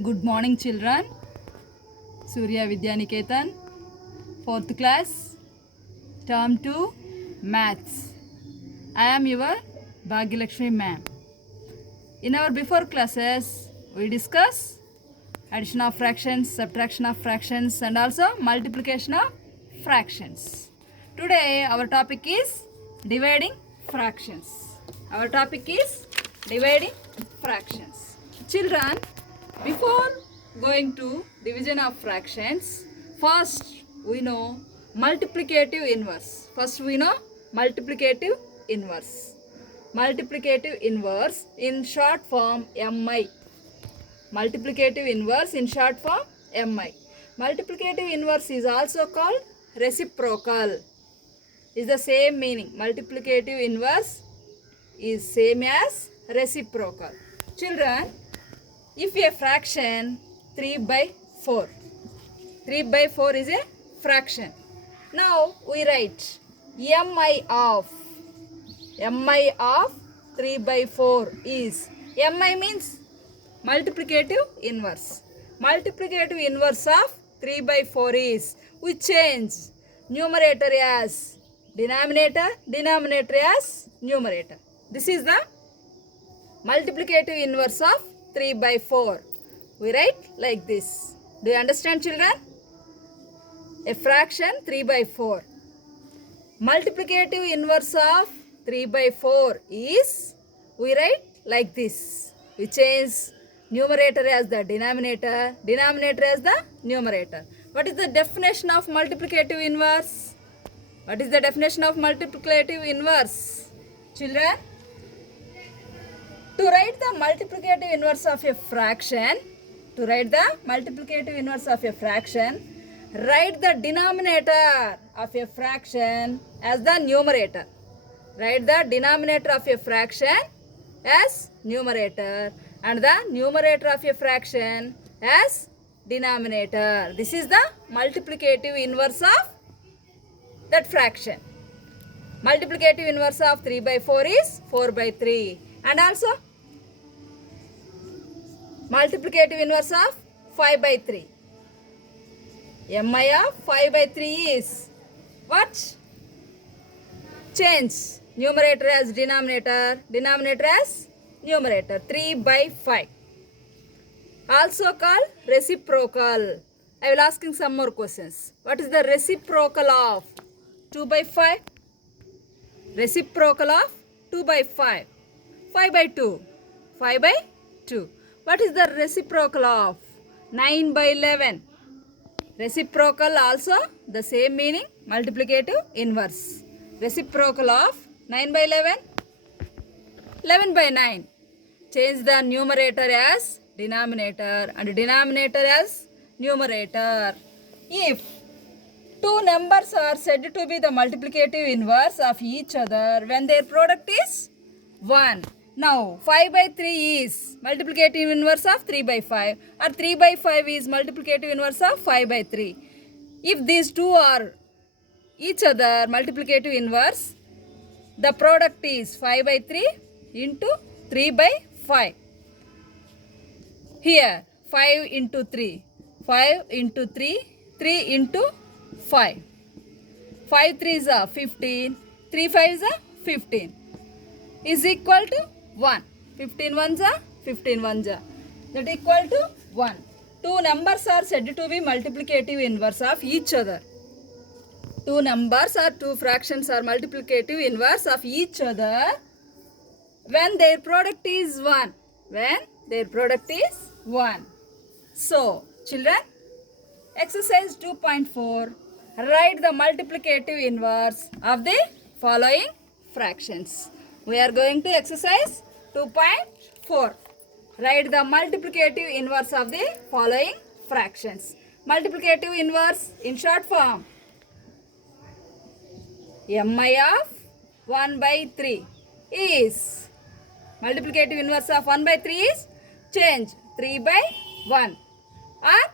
Good morning, children. Surya Vidyaniketan, 4th class, term 2, maths. I am your Bhagyalakshmi ma'am. In our before classes, we discuss addition of fractions, subtraction of fractions, and also multiplication of fractions. Today, our topic is dividing fractions. Our topic is dividing fractions. Children, before going to division of fractions, first we know multiplicative inverse. First we know multiplicative inverse. Multiplicative inverse in short form MI. Multiplicative inverse in short form MI. Multiplicative inverse is also called reciprocal. Is the same meaning. Multiplicative inverse is same as reciprocal. Children, if a fraction 3 by 4, 3 by 4 is a fraction. Now we write mi of 3 by 4 is, mi means multiplicative inverse. Multiplicative inverse of 3 by 4 is, we change numerator as denominator, denominator as numerator. This is the multiplicative inverse of 3 by 4. We write like this. Do you understand, children? A fraction 3 by 4. Multiplicative inverse of 3 by 4 is, we write like this. We change numerator as the denominator, denominator as the numerator. What is the definition of multiplicative inverse? What is the definition of multiplicative inverse? Children, to write the multiplicative inverse of a fraction, write the denominator of a fraction as the numerator. Write the denominator of a fraction as numerator and the numerator of a fraction as denominator. This is the multiplicative inverse of that fraction. Multiplicative inverse of 3 by 4 is 4 by 3. And also multiplicative inverse of 5 by 3. Mi of 5 by 3 is what? Change numerator as denominator, denominator as numerator. 3 by 5. Also called reciprocal. I will asking some more questions. What is the reciprocal of 2 by 5? Reciprocal of 2 by 5. 5 by 2. 5 by 2. What is the reciprocal of 9 by 11? Reciprocal also the same meaning, multiplicative inverse. Reciprocal of 9 by 11, 11 by 9. Change the numerator as denominator and denominator as numerator. If two numbers are said to be the multiplicative inverse of each other when their product is 1. Now 5 by 3 is multiplicative inverse of 3 by 5 or 3 by 5 is multiplicative inverse of 5 by 3. If these two are each other multiplicative inverse, the product is 5 by 3 into 3 by 5. Here 5 into 3, 5 into 3, 3 into 5. 5 3s are 15, 3 5s are 15 is equal to 1. 15 ones are 15 ones are. That equal to 1. Two numbers are said to be multiplicative inverse of each other. Two numbers or two fractions are multiplicative inverse of each other when their product is 1. When their product is 1. So, children, exercise 2.4, write the multiplicative inverse of the following fractions. We are going to exercise 2.4. Write the multiplicative inverse of the following fractions. Multiplicative inverse in short form. Mi of 1 by 3 is, multiplicative inverse of 1 by 3 is, change 3 by 1 or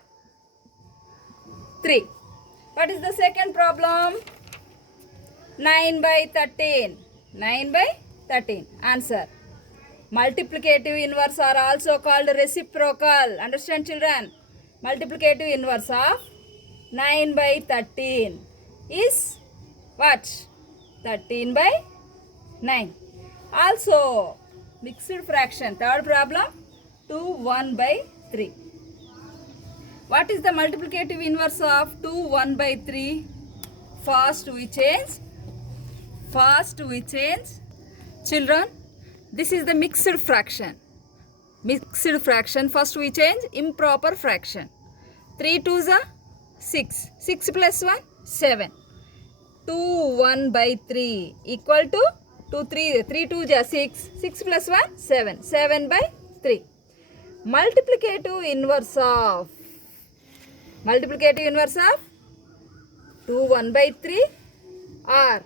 3. What is the second problem? 9 by 13. 9 by 13. Answer. Multiplicative inverse are also called reciprocal. Understand, children? Multiplicative inverse of 9 by 13 is what? 13 by 9. Also, mixed fraction. Third problem, 2 1 by 3. What is the multiplicative inverse of 2 1 by 3? First we change. Children, this is the mixed fraction. First we change improper fraction. 3 2s are 6. 6 plus 1, 7. 2 1 by 3 equal to 2 3 2s are 6. 6 plus 1, 7. 7 by 3. Multiplicative inverse of 2 1 by 3 or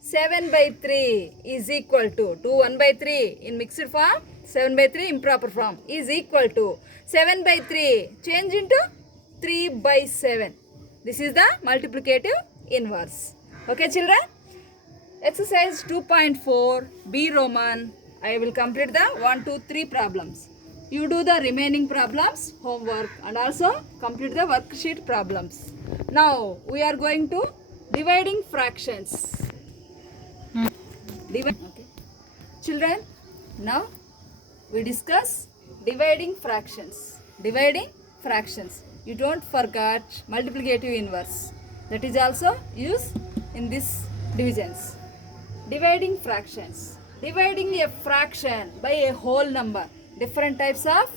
7 by 3 is equal to 2 1 by 3 in mixed form, 7 by 3 improper form is equal to 7 by 3 change into 3 by 7. This is the multiplicative inverse. Okay, children? Exercise 2.4 B Roman. I will complete the 1 2 3 problems. You do the remaining problems, homework, and also complete the worksheet problems. Now we are going to dividing fractions. Okay. Children, now we discuss dividing fractions. You don't forget multiplicative inverse. That is also used in this divisions. Dividing fractions. Dividing a fraction by a whole number. Different types of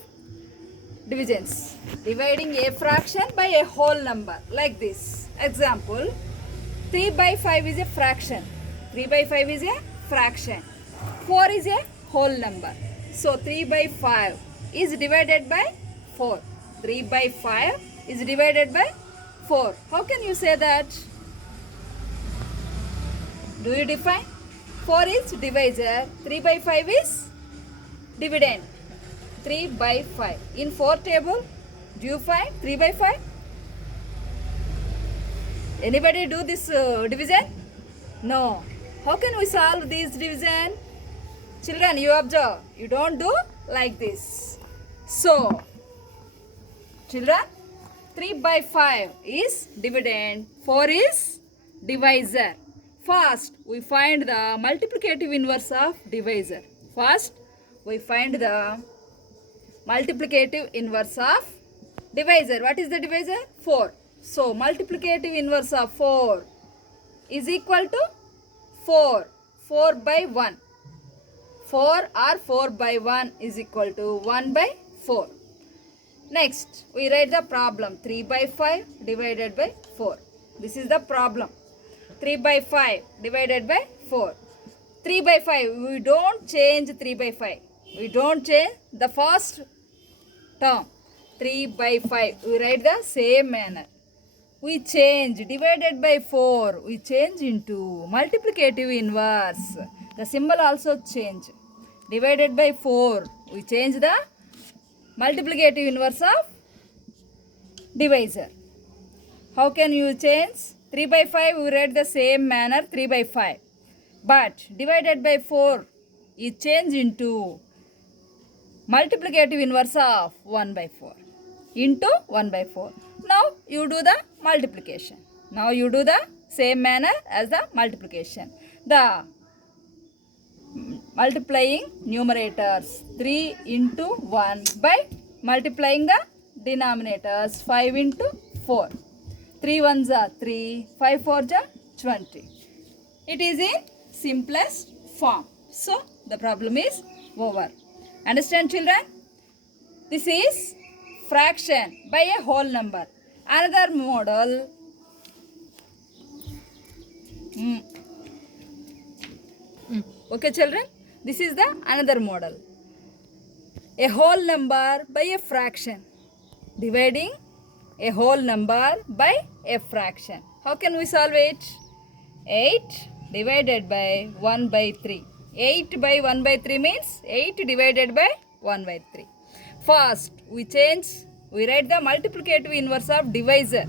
divisions. Dividing a fraction by a whole number like this. Example, 3 by 5 is a fraction. 3 by 5 is a fraction. 4 is a whole number. So 3 by 5 is divided by 4. 3 by 5 is divided by 4. How can you say that? Do you define? 4 is divisor. 3 by 5 is dividend. 3 by 5. In 4 table, do you find 3 by 5? Anybody do this division? No. How can we solve this division? Children, you observe. You don't do like this. So, children, 3 by 5 is dividend. 4 is divisor. First, we find the multiplicative inverse of divisor. First, we find the multiplicative inverse of divisor. What is the divisor? 4. So, multiplicative inverse of 4 is equal to 4. 4 by 1. 4 or 4 by 1 is equal to 1 by 4. Next, we write the problem. 3 by 5 divided by 4. This is the problem. 3 by 5 divided by 4. 3 by 5, we don't change 3 by 5. We don't change the first term. 3 by 5, we write the same manner. We change divided by 4, we change into multiplicative inverse. The symbol also change. Divided by 4, we change the multiplicative inverse of divisor. How can you change? 3 by 5, we write the same manner 3 by 5. But divided by 4, you change into multiplicative inverse of 1 by 4 into 1 by 4. Now you do the multiplication. Now you do the same manner as the multiplication. The multiplying numerators 3 into 1 by multiplying the denominators 5 into 4. 3 1s are 3, 5 4s are 20. It is in simplest form. So the problem is over. Understand, children? This is fraction by a whole number. Another model. Okay, children? This is the another model. A whole number by a fraction. Dividing a whole number by a fraction. How can we solve it? 8 divided by 1 by 3. 8 by 1 by 3 means 8 divided by 1 by 3. First, we write the multiplicative inverse of divisor.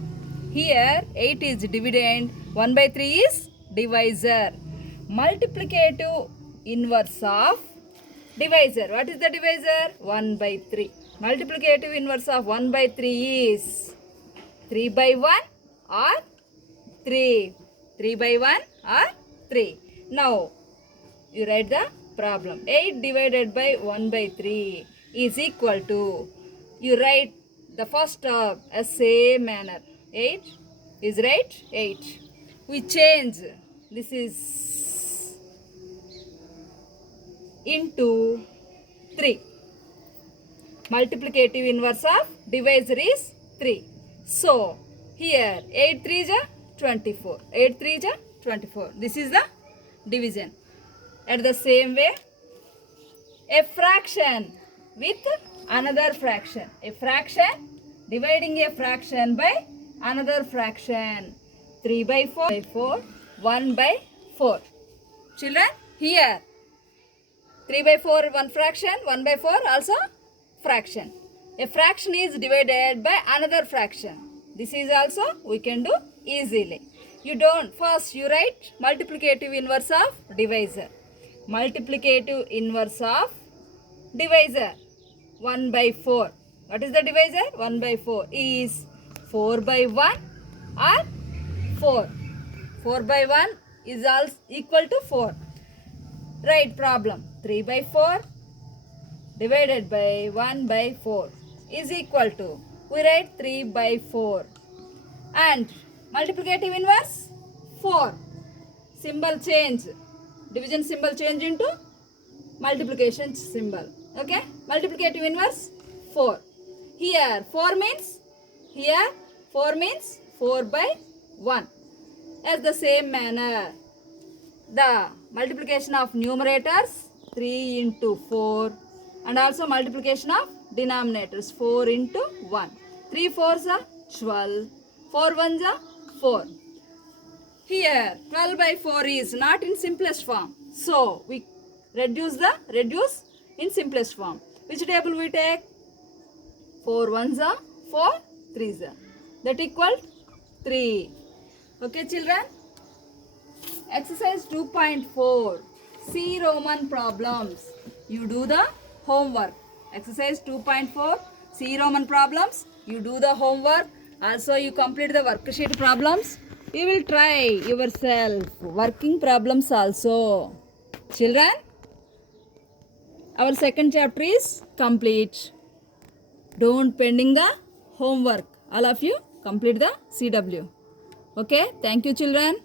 Here, 8 is dividend, 1 by 3 is divisor. Multiplicative inverse of Divisor. What is the divisor? 1 by 3. Multiplicative inverse of 1 by 3 is 3 by 1 or 3. 3 by 1 or 3. Now, you write the problem. 8 divided by 1 by 3 is equal to, you write the first term as same manner. 8 is right? 8. We change. This is into 3. Multiplicative inverse of divisor is 3. So, here 8 3 is 24. 8 3 is 24. This is the division. At the same way, a fraction with another fraction. A fraction dividing a fraction by another fraction. 3 by 4 by 4, 1 by 4. Children, here 3 by 4 one fraction, 1 by 4 also fraction. A fraction is divided by another fraction. This is also we can do easily. You don't, first you write multiplicative inverse of divisor. Multiplicative inverse of divisor. 1 by 4. What is the divisor? 1 by 4 is 4 by 1 or 4. 4 by 1 is also equal to 4. Right problem. 3 by 4 divided by 1 by 4 is equal to, we write 3 by 4. And multiplicative inverse 4. Symbol change. Division symbol change into multiplication symbol. Okay? Multiplicative inverse 4. Here 4 means, here 4 means 4 by 1. As the same manner, the multiplication of numerators 3 into 4 and also multiplication of denominators 4 into 1. 3 4s are 12, 4 1s are 4. Here 12 by 4 is not in simplest form. So we reduce in simplest form. Which table we take? 4 1s are 4 3s are. That equal 3. Okay children? Exercise 2.4. See Roman problems. You do the homework. Exercise 2.4. See Roman problems. You do the homework. Also you complete the worksheet problems. You will try yourself working problems also. Children, our second chapter is complete. Don't pending the homework. All of you complete the CW. Okay. Thank you children.